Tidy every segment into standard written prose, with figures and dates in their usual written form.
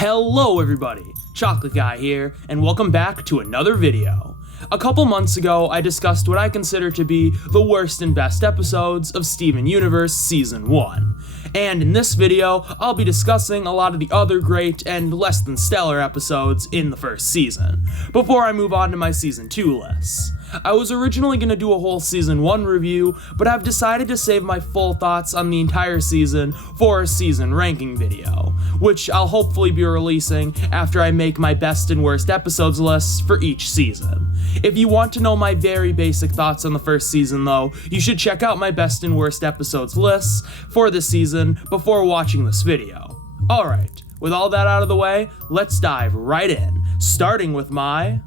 Hello everybody, Chocolate Guy here, and welcome back to another video. A couple months ago, I discussed what I consider to be the worst and best episodes of Steven Universe Season 1. And in this video, I'll be discussing a lot of the other great and less than stellar episodes in the first season, before I move on to my Season 2 lists. I was originally going to do a whole Season 1 review, but I've decided to save my full thoughts on the entire season for a season ranking video, which I'll hopefully be releasing after I make my best and worst episodes lists for each season. If you want to know my very basic thoughts on the first season though, you should check out my best and worst episodes lists for this season before watching this video. Alright, with all that out of the way, let's dive right in, starting with my...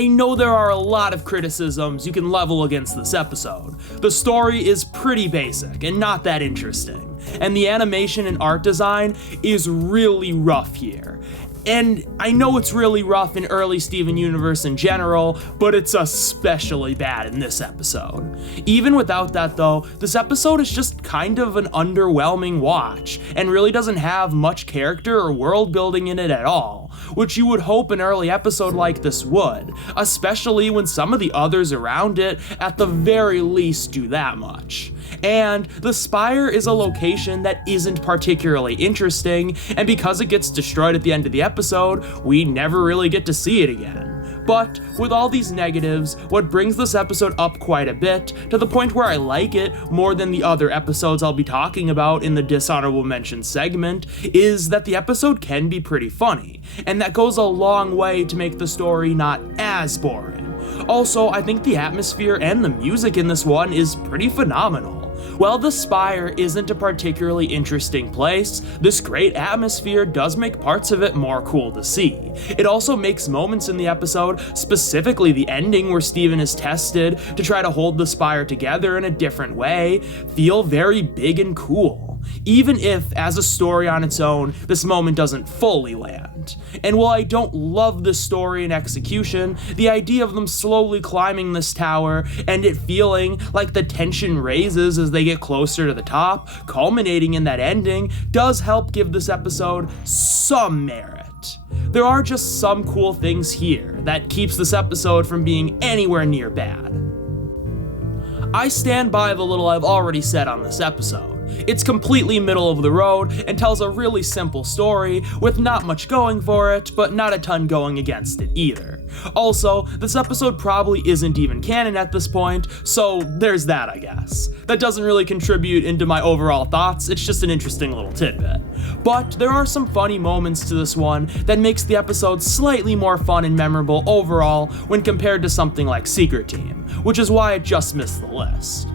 I know there are a lot of criticisms you can level against this episode. The story is pretty basic and not that interesting, and the animation and art design is really rough here. And I know it's really rough in early Steven Universe in general, but it's especially bad in this episode. Even without that though, this episode is just kind of an underwhelming watch, and really doesn't have much character or world building in it at all, which you would hope an early episode like this would, especially when some of the others around it at the very least do that much. And the Spire is a location that isn't particularly interesting, and because it gets destroyed at the end of the episode, we never really get to see it again. But with all these negatives, what brings this episode up quite a bit, to the point where I like it more than the other episodes I'll be talking about in the Dishonorable Mention segment, is that the episode can be pretty funny, and that goes a long way to make the story not as boring. Also, I think the atmosphere and the music in this one is pretty phenomenal. While the Spire isn't a particularly interesting place, this great atmosphere does make parts of it more cool to see. It also makes moments in the episode, specifically the ending where Steven is tested to try to hold the Spire together in a different way, feel very big and cool. Even if, as a story on its own, this moment doesn't fully land. And while I don't love this story and execution, the idea of them slowly climbing this tower and it feeling like the tension raises as they get closer to the top, culminating in that ending, does help give this episode some merit. There are just some cool things here that keeps this episode from being anywhere near bad. I stand by the little I've already said on this episode. It's completely middle of the road and tells a really simple story with not much going for it, but not a ton going against it either. Also, this episode probably isn't even canon at this point, so there's that, I guess. That doesn't really contribute into my overall thoughts, it's just an interesting little tidbit. But there are some funny moments to this one that makes the episode slightly more fun and memorable overall when compared to something like Secret Team, which is why it just missed the list.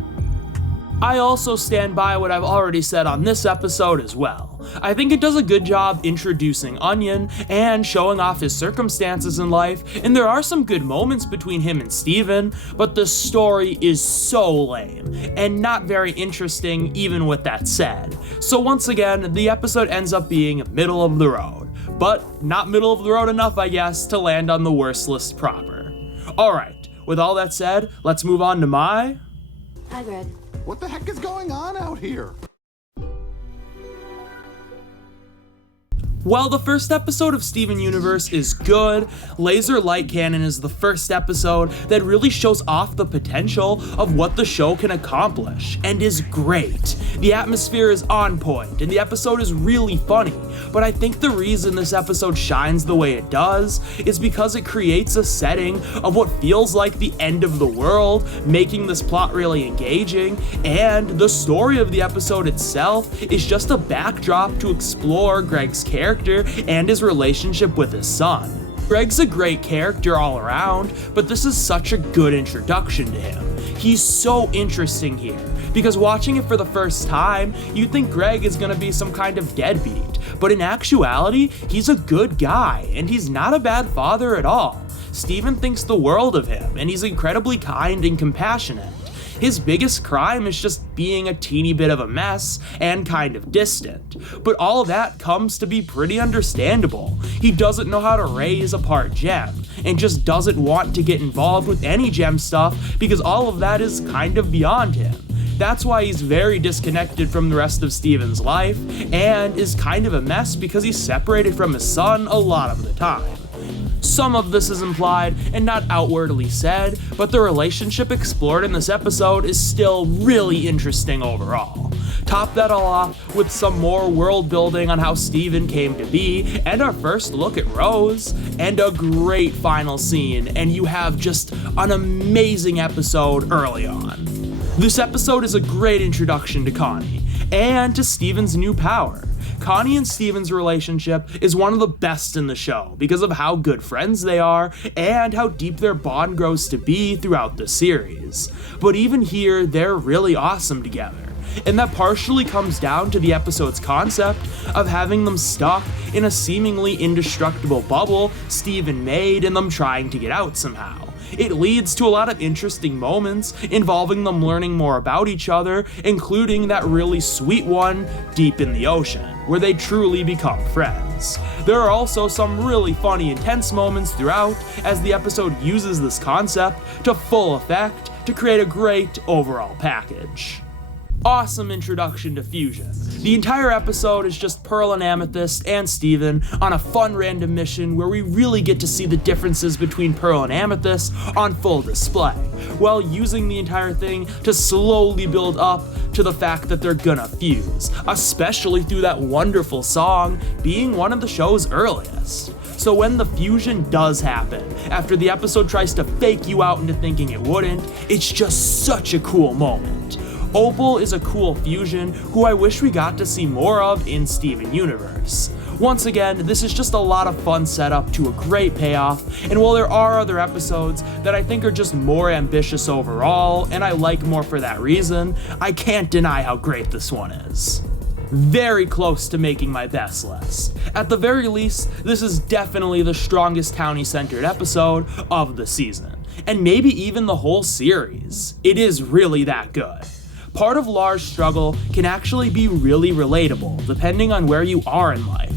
I also stand by what I've already said on this episode as well. I think it does a good job introducing Onion and showing off his circumstances in life, and there are some good moments between him and Steven, but the story is so lame, and not very interesting even with that said. So once again, the episode ends up being middle of the road, but not middle of the road enough, I guess, to land on the worst list proper. Alright, with all that said, let's move on to my... Hi, Greg. What the heck is going on out here? While the first episode of Steven Universe is good, Laser Light Cannon is the first episode that really shows off the potential of what the show can accomplish, and is great. The atmosphere is on point, and the episode is really funny, but I think the reason this episode shines the way it does is because it creates a setting of what feels like the end of the world, making this plot really engaging, and the story of the episode itself is just a backdrop to explore Greg's character and his relationship with his son. Greg's a great character all around, but this is such a good introduction to him. He's so interesting here, because watching it for the first time, you'd think Greg is gonna be some kind of deadbeat, but in actuality, he's a good guy, and he's not a bad father at all. Steven thinks the world of him, and he's incredibly kind and compassionate. His biggest crime is just being a teeny bit of a mess and kind of distant, but all of that comes to be pretty understandable. He doesn't know how to raise a part gem, and just doesn't want to get involved with any gem stuff because all of that is kind of beyond him. That's why he's very disconnected from the rest of Steven's life, and is kind of a mess because he's separated from his son a lot of the time. Some of this is implied and not outwardly said, but the relationship explored in this episode is still really interesting overall. Top that all off with some more world building on how Steven came to be, and our first look at Rose, and a great final scene, and you have just an amazing episode early on. This episode is a great introduction to Connie, and to Steven's new power. Connie and Steven's relationship is one of the best in the show because of how good friends they are and how deep their bond grows to be throughout the series. But even here, they're really awesome together. And that partially comes down to the episode's concept of having them stuck in a seemingly indestructible bubble Steven made and them trying to get out somehow. It leads to a lot of interesting moments involving them learning more about each other, including that really sweet one deep in the ocean, where they truly become friends. There are also some really funny, intense moments throughout as the episode uses this concept to full effect to create a great overall package. Awesome introduction to Fusion. The entire episode is just Pearl and Amethyst and Steven on a fun random mission where we really get to see the differences between Pearl and Amethyst on full display, while using the entire thing to slowly build up to the fact that they're gonna fuse, especially through that wonderful song being one of the show's earliest. So when the fusion does happen, after the episode tries to fake you out into thinking it wouldn't, it's just such a cool moment. Opal is a cool fusion who I wish we got to see more of in Steven Universe. Once again, this is just a lot of fun setup to a great payoff, and while there are other episodes that I think are just more ambitious overall, and I like more for that reason, I can't deny how great this one is. Very close to making my best list. At the very least, this is definitely the strongest townie-centered episode of the season, and maybe even the whole series. It is really that good. Part of Lars' struggle can actually be really relatable, depending on where you are in life.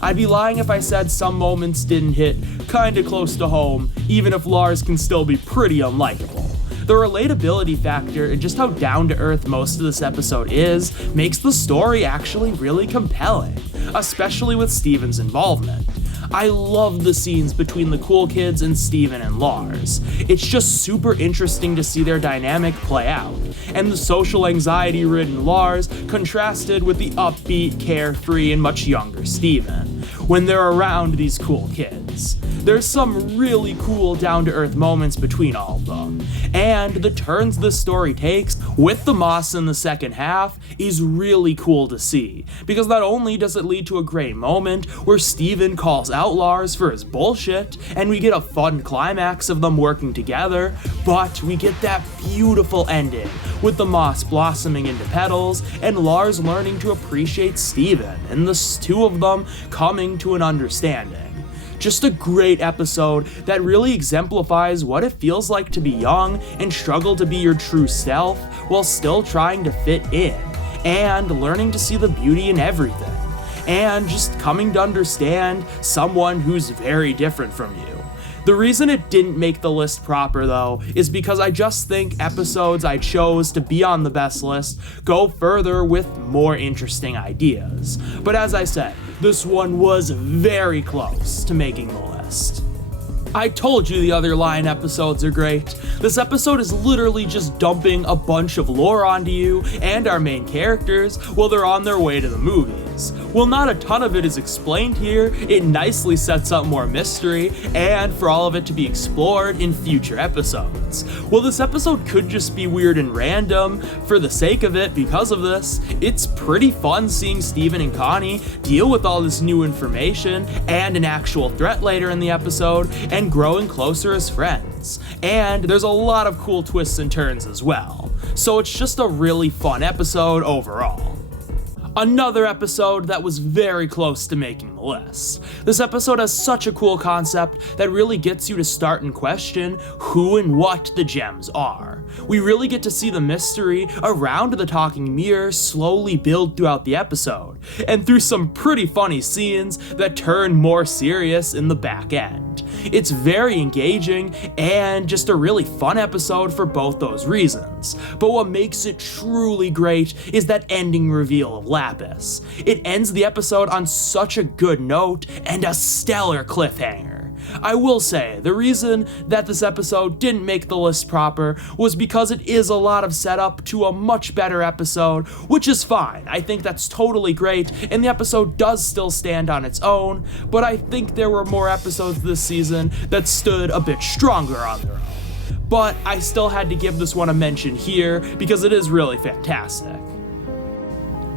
I'd be lying if I said some moments didn't hit kinda close to home, even if Lars can still be pretty unlikable. The relatability factor and just how down-to-earth most of this episode is makes the story actually really compelling, especially with Steven's involvement. I love the scenes between the cool kids and Steven and Lars. It's just super interesting to see their dynamic play out, and the social anxiety-ridden Lars contrasted with the upbeat, carefree, and much younger Steven when they're around these cool kids. There's some really cool down-to-earth moments between all of them, and the turns this story takes with the Moss in the second half is really cool to see, because not only does it lead to a great moment where Steven calls out Lars for his bullshit, and we get a fun climax of them working together, but we get that beautiful ending with the moss blossoming into petals and Lars learning to appreciate Steven, and the two of them coming to an understanding. Just a great episode that really exemplifies what it feels like to be young and struggle to be your true self while still trying to fit in, and learning to see the beauty in everything, and just coming to understand someone who's very different from you. The reason it didn't make the list proper though is because I just think episodes I chose to be on the best list go further with more interesting ideas. But as I said, this one was very close to making the list. I told you the other Lion episodes are great. This episode is literally just dumping a bunch of lore onto you and our main characters while they're on their way to the movies. While not a ton of it is explained here, it nicely sets up more mystery and for all of it to be explored in future episodes. While this episode could just be weird and random for the sake of it because of this, it's pretty fun seeing Steven and Connie deal with all this new information and an actual threat later in the episode and growing closer as friends. And there's a lot of cool twists and turns as well. So it's just a really fun episode overall. Another episode that was very close to making the list. This episode has such a cool concept that really gets you to start and question who and what the gems are. We really get to see the mystery around the talking mirror slowly build throughout the episode, and through some pretty funny scenes that turn more serious in the back end. It's very engaging and just a really fun episode for both those reasons. But what makes it truly great is that ending reveal of Lapis. It ends the episode on such a good note and a stellar cliffhanger. I will say, the reason that this episode didn't make the list proper was because it is a lot of setup to a much better episode, which is fine. I think that's totally great, and the episode does still stand on its own, but I think there were more episodes this season that stood a bit stronger on their own. But I still had to give this one a mention here because it is really fantastic.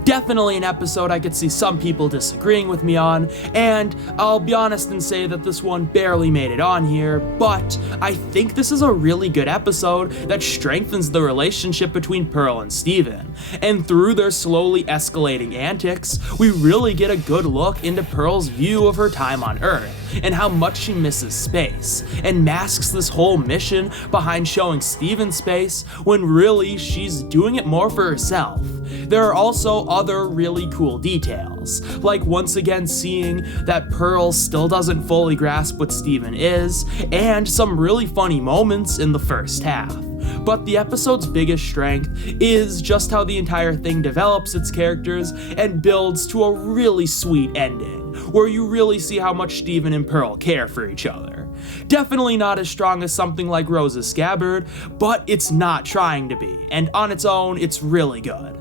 Definitely an episode I could see some people disagreeing with me on, and I'll be honest and say that this one barely made it on here, but I think this is a really good episode that strengthens the relationship between Pearl and Steven. And through their slowly escalating antics, we really get a good look into Pearl's view of her time on Earth and how much she misses space, and masks this whole mission behind showing Steven space when really she's doing it more for herself. There are also other really cool details, like once again seeing that Pearl still doesn't fully grasp what Steven is, and some really funny moments in the first half. But the episode's biggest strength is just how the entire thing develops its characters and builds to a really sweet ending, where you really see how much Steven and Pearl care for each other. Definitely not as strong as something like Rose's Scabbard, but it's not trying to be, and on its own, it's really good.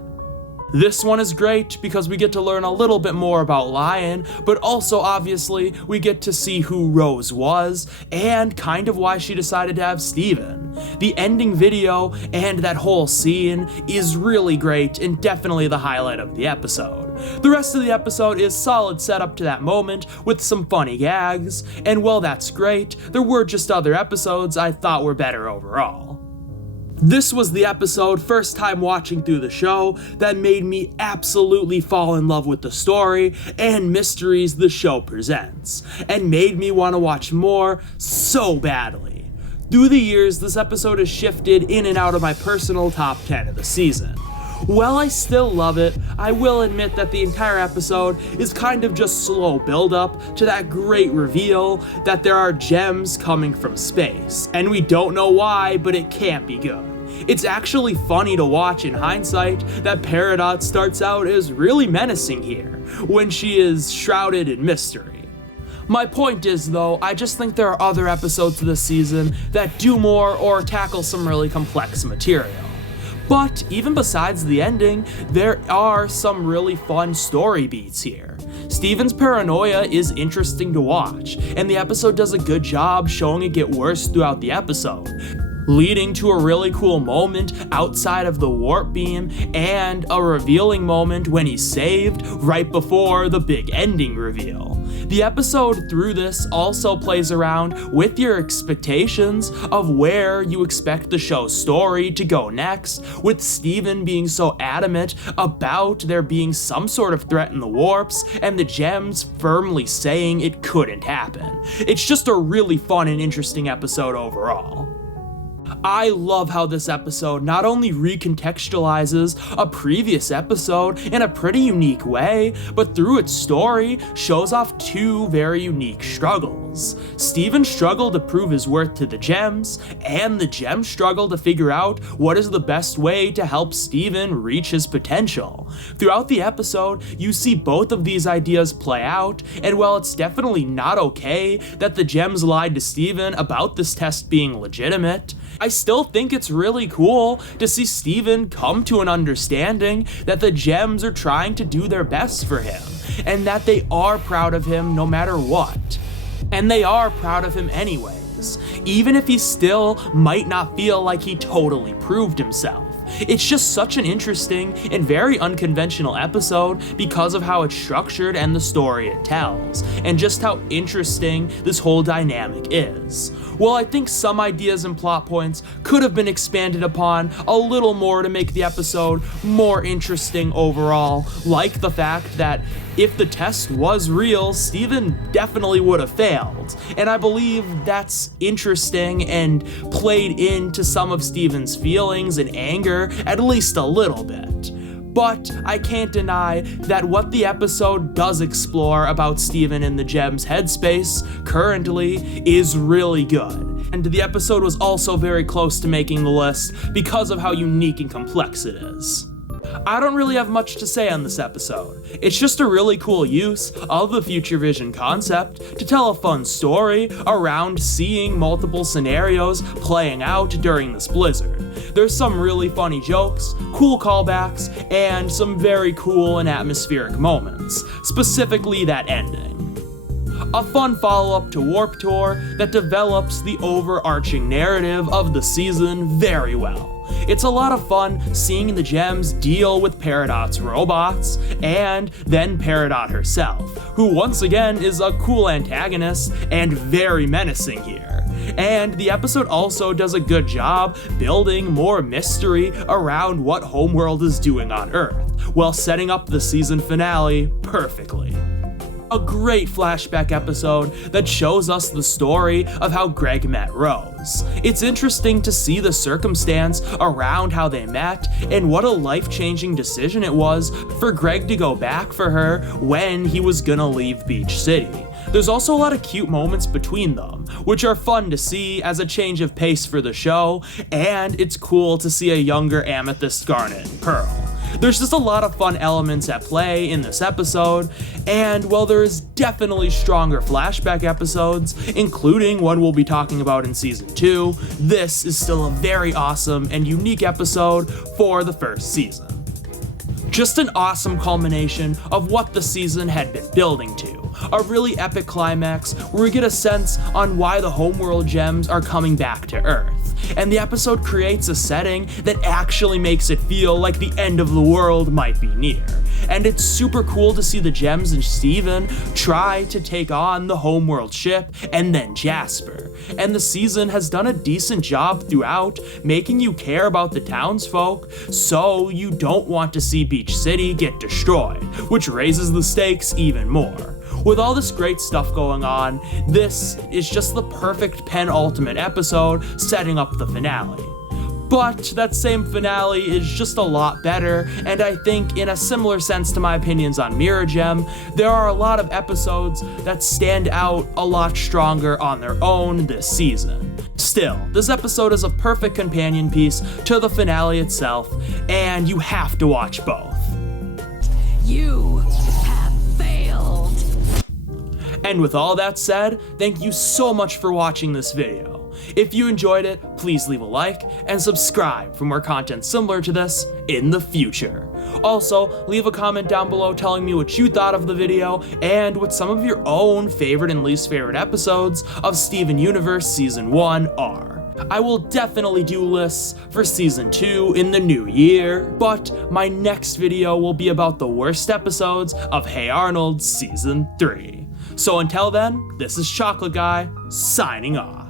This one is great because we get to learn a little bit more about Lion, but also obviously we get to see who Rose was and kind of why she decided to have Steven. The ending video and that whole scene is really great and definitely the highlight of the episode. The rest of the episode is solid setup to that moment with some funny gags, and while that's great, there were just other episodes I thought were better overall. This was the episode, first time watching through the show, that made me absolutely fall in love with the story and mysteries the show presents, and made me want to watch more so badly. Through the years, this episode has shifted in and out of my personal top 10 of the season. While I still love it, I will admit that the entire episode is kind of just slow build-up to that great reveal that there are gems coming from space, and we don't know why, but it can't be good. It's actually funny to watch in hindsight that Peridot starts out as really menacing here, when she is shrouded in mystery. My point is, though, I just think there are other episodes this season that do more or tackle some really complex material. But even besides the ending, there are some really fun story beats here. Steven's paranoia is interesting to watch, and the episode does a good job showing it get worse throughout the episode, leading to a really cool moment outside of the warp beam and a revealing moment when he's saved right before the big ending reveal. The episode through this also plays around with your expectations of where you expect the show's story to go next, with Steven being so adamant about there being some sort of threat in the warps and the gems firmly saying it couldn't happen. It's just a really fun and interesting episode overall. I love how this episode not only recontextualizes a previous episode in a pretty unique way, but through its story shows off two very unique struggles. Steven's struggle to prove his worth to the gems, and the gems struggle to figure out what is the best way to help Steven reach his potential. Throughout the episode, you see both of these ideas play out, and while it's definitely not okay that the gems lied to Steven about this test being legitimate, I still think it's really cool to see Steven come to an understanding that the gems are trying to do their best for him, and that they are proud of him no matter what. And they are proud of him anyways, even if he still might not feel like he totally proved himself. It's just such an interesting and very unconventional episode because of how it's structured and the story it tells, and just how interesting this whole dynamic is. While I think some ideas and plot points could have been expanded upon a little more to make the episode more interesting overall, like the fact that if the test was real, Steven definitely would have failed, and I believe that's interesting and played into some of Steven's feelings and anger at least a little bit. But I can't deny that what the episode does explore about Steven in the Gem's headspace currently is really good. And the episode was also very close to making the list because of how unique and complex it is. I don't really have much to say on this episode. It's just a really cool use of the Future Vision concept to tell a fun story around seeing multiple scenarios playing out during this blizzard. There's some really funny jokes, cool callbacks, and some very cool and atmospheric moments, specifically that ending. A fun follow-up to Warp Tour that develops the overarching narrative of the season very well. It's a lot of fun seeing the Gems deal with Peridot's robots, and then Peridot herself, who once again is a cool antagonist and very menacing here. And the episode also does a good job building more mystery around what Homeworld is doing on Earth, while setting up the season finale perfectly. A great flashback episode that shows us the story of how Greg met Rose. It's interesting to see the circumstance around how they met and what a life-changing decision it was for Greg to go back for her when he was gonna leave Beach City. There's also a lot of cute moments between them, which are fun to see as a change of pace for the show, and it's cool to see a younger Amethyst, Garnet, and Pearl. There's just a lot of fun elements at play in this episode, and while there is definitely stronger flashback episodes, including one we'll be talking about in Season 2, this is still a very awesome and unique episode for the first season. Just an awesome culmination of what the season had been building to. A really epic climax where we get a sense on why the Homeworld Gems are coming back to Earth. And the episode creates a setting that actually makes it feel like the end of the world might be near. And it's super cool to see the Gems and Steven try to take on the Homeworld ship and then Jasper. And the season has done a decent job throughout making you care about the townsfolk, so you don't want to see Beach City get destroyed, which raises the stakes even more. With all this great stuff going on, this is just the perfect penultimate episode setting up the finale. But that same finale is just a lot better, and I think in a similar sense to my opinions on Mirror Gem, there are a lot of episodes that stand out a lot stronger on their own this season. Still, this episode is a perfect companion piece to the finale itself, and you have to watch both. You have failed. And with all that said, thank you so much for watching this video. If you enjoyed it, please leave a like and subscribe for more content similar to this in the future. Also, leave a comment down below telling me what you thought of the video and what some of your own favorite and least favorite episodes of Steven Universe Season 1 are. I will definitely do lists for Season 2 in the new year, but my next video will be about the worst episodes of Hey Arnold Season 3. So until then, this is Chocolate Guy, signing off.